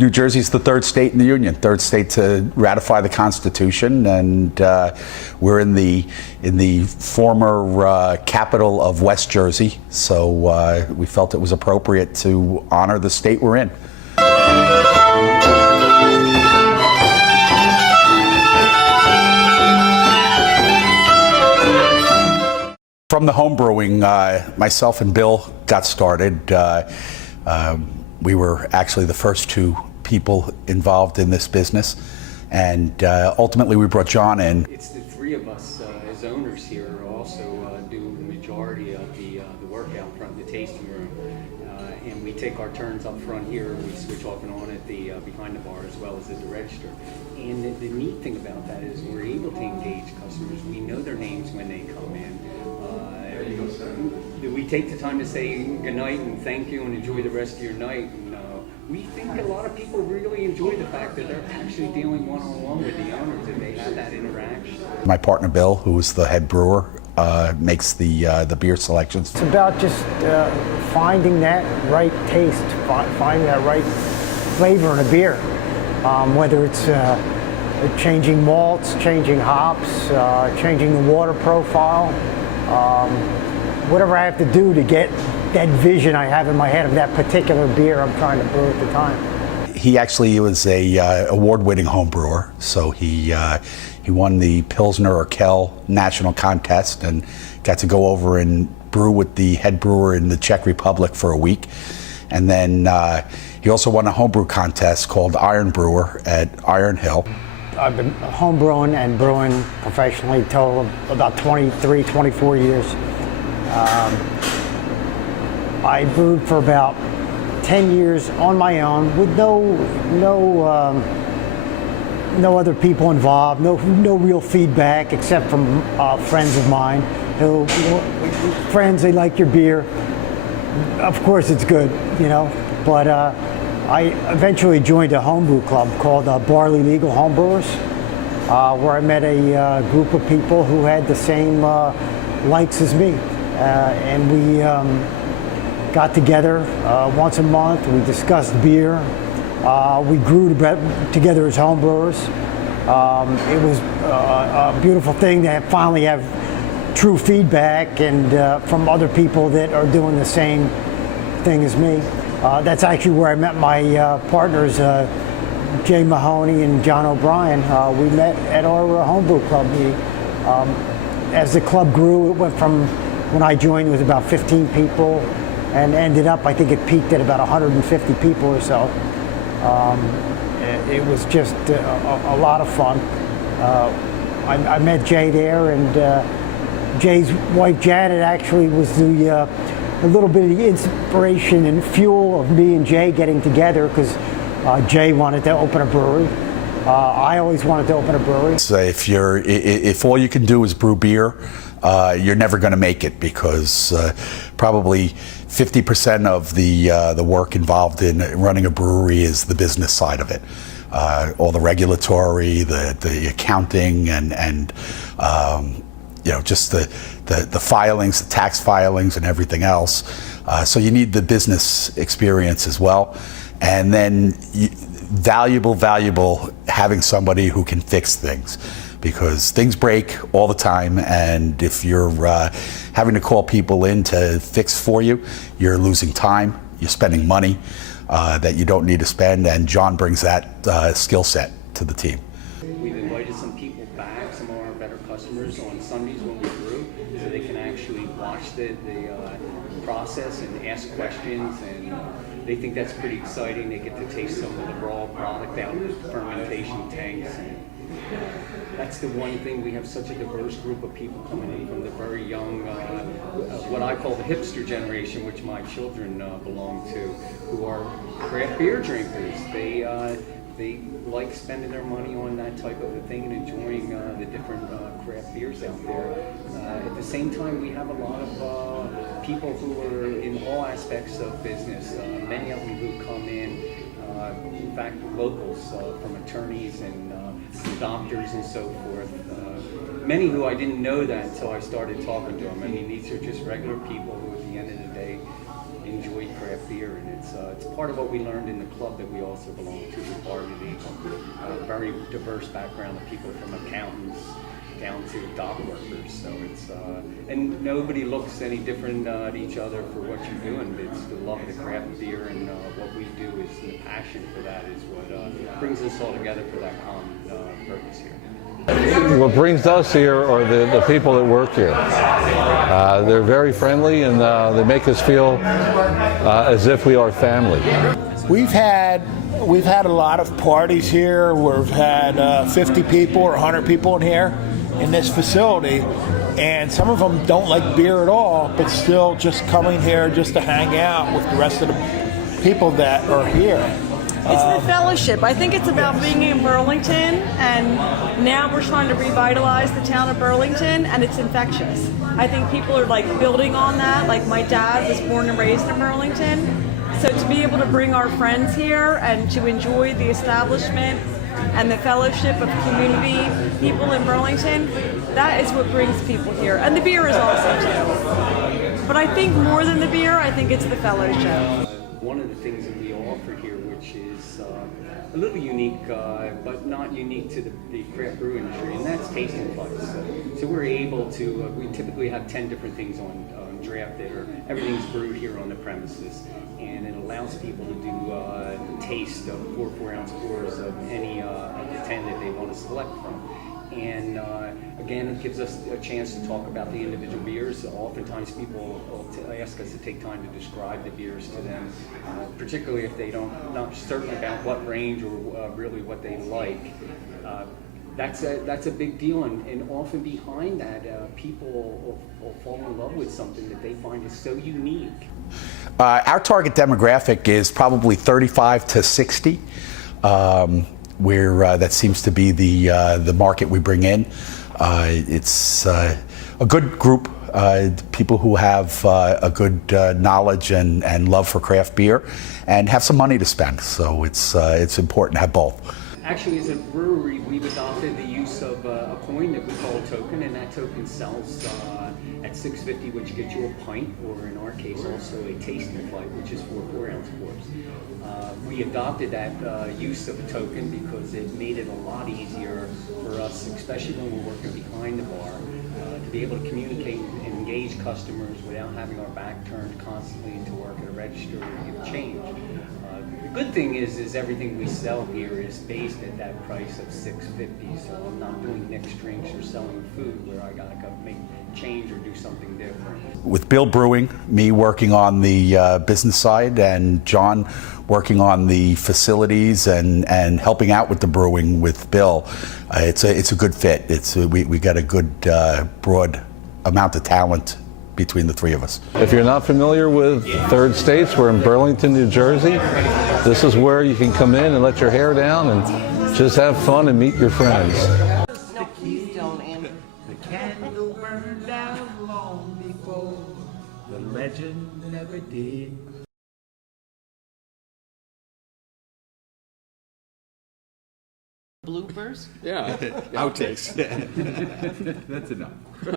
New Jersey's the third state in the Union, third state to ratify the Constitution, and we're in the former capital of West Jersey, so we felt it was appropriate to honor the state we're in. From the home brewing, myself and Bill got started. We were actually the first two people involved in this business, and ultimately we brought John in. It's the three of us as owners here also do the majority of the work out front, the tasting room, and we take our turns up front here. We switch off and on at the behind the bar as well as at the register. And the neat thing about that is we're able to engage customers. We know their names when they come in. We take the time to say good night and thank you and enjoy the rest of your night. And, we think a lot of people really enjoy the fact that they're actually dealing one-on-one with the owners and they have that interaction. My partner Bill, who is the head brewer, makes the beer selections. It's about just finding that right taste, finding that right flavor in a beer, whether it's changing malts, changing hops, changing the water profile. Whatever I have to do to get that vision I have in my head of that particular beer I'm trying to brew at the time. He actually was a award-winning home brewer, so he won the Pilsner or Kel national contest and got to go over and brew with the head brewer in the Czech Republic for a week. And then he also won a homebrew contest called Iron Brewer at Iron Hill. I've been home brewing and brewing professionally total about 23, 24 years. I brewed for about 10 years on my own with no other people involved, no real feedback except from friends of mine who, friends, they like your beer. Of course it's good, you know, but I eventually joined a homebrew club called Barley Legal Homebrewers, where I met a group of people who had the same likes as me. And we got together once a month. We discussed beer. We grew together as homebrewers. It was a beautiful thing to finally have true feedback and from other people that are doing the same thing as me. That's actually where I met my partners, Jay Mahoney and John O'Brien. We met at our homebrew club meeting. As the club grew, it went from, when I joined, it was about 15 people, and ended up, I think it peaked at about 150 people or so. It was just a lot of fun. I met Jay there, and Jay's wife Janet actually was a little bit of the inspiration and fuel of me and Jay getting together, because Jay wanted to open a brewery. I always wanted to open a brewery. So if all you can do is brew beer, you're never going to make it, because probably 50% of the work involved in running a brewery is the business side of it. All the regulatory, the accounting, and you know, just the filings, the tax filings, and everything else. So you need the business experience as well, and then valuable having somebody who can fix things, because things break all the time, and if you're having to call people in to fix for you, you're losing time, you're spending money that you don't need to spend, and John brings that skill set to the team. We've invited some people back, some of our better customers, on Sundays when we brew, so they can actually watch the process and ask questions, and they think that's pretty exciting. They get to taste some of the raw product out of fermentation tanks. And that's the one thing, we have such a diverse group of people coming in from the very young, what I call the hipster generation, which my children belong to, who are craft beer drinkers. They like spending their money on that type of a thing and enjoying the different craft beers out there. At the same time, we have a lot of people who are in all aspects of business. Many of them who come in fact, locals from attorneys and doctors and so forth. Many who I didn't know that until I started talking to them. I mean, these are just regular people who, at the end of the day, enjoy craft beer, and it's part of what we learned in the club that we also belong to, the bargaining. Very diverse background of people from accountants down to dock workers. So it's and nobody looks any different at each other for what you're doing. It's the love of the craft beer, and what we do is the passion for that is what brings us all together for that common purpose here. What brings us here are the people that work here. They're very friendly, and they make us feel as if we are family. We've had a lot of parties here. We've had 50 people or 100 people in here in this facility, and some of them don't like beer at all, but still just coming here just to hang out with the rest of the people that are here. It's the fellowship. I think it's about being in Burlington, and now we're trying to revitalize the town of Burlington, and it's infectious. I think people are like building on that. Like my dad was born and raised in Burlington, so to be able to bring our friends here and to enjoy the establishment and the fellowship of community people in Burlington, that is what brings people here. And the beer is also too. But I think more than the beer, I think it's the fellowship. One of the things that we offer here, which is a little unique, but not unique to the craft brew industry, and that's tasting flights. So we're able to, we typically have 10 different things on draft there. Everything's brewed here on the premises, and it allows people to do taste of 4-ounce pours of any of the 10 that they want to select from. And again, it gives us a chance to talk about the individual beers. Oftentimes people will ask us to take time to describe the beers to them, particularly if they not certain about what range or really what they like. That's a big deal, and often behind that, people will fall in love with something that they find is so unique. Our target demographic is probably 35 to 60. Where that seems to be the market we bring in. It's a good group, people who have a good knowledge and love for craft beer, and have some money to spend. So it's important to have both. Actually, as a brewery, we've adopted the use of a coin that we call a token, and that token sells at $6.50, which gets you a pint, or in our case, also a tasting flight, which is 4-ounce pours. We adopted that use of a token because it made it a lot easier for us, especially when we're working behind the bar, to be able to communicate and engage customers without having our back turned constantly to work at a register or give change. The good thing is everything we sell here is based at that price of $6.50, so I'm not doing mixed drinks or selling food where I gotta go make change or do something different. With Bill Brewing, me working on the business side, and John working on the facilities and helping out with the brewing with Bill, it's a good fit. We got a good broad amount of talent between the three of us. If you're not familiar with Third States, we're in Burlington, New Jersey. This is where you can come in and let your hair down and just have fun and meet your friends. The keystone and the candle burned down long before the legend never did. Bloopers? Yeah, outtakes. That's enough.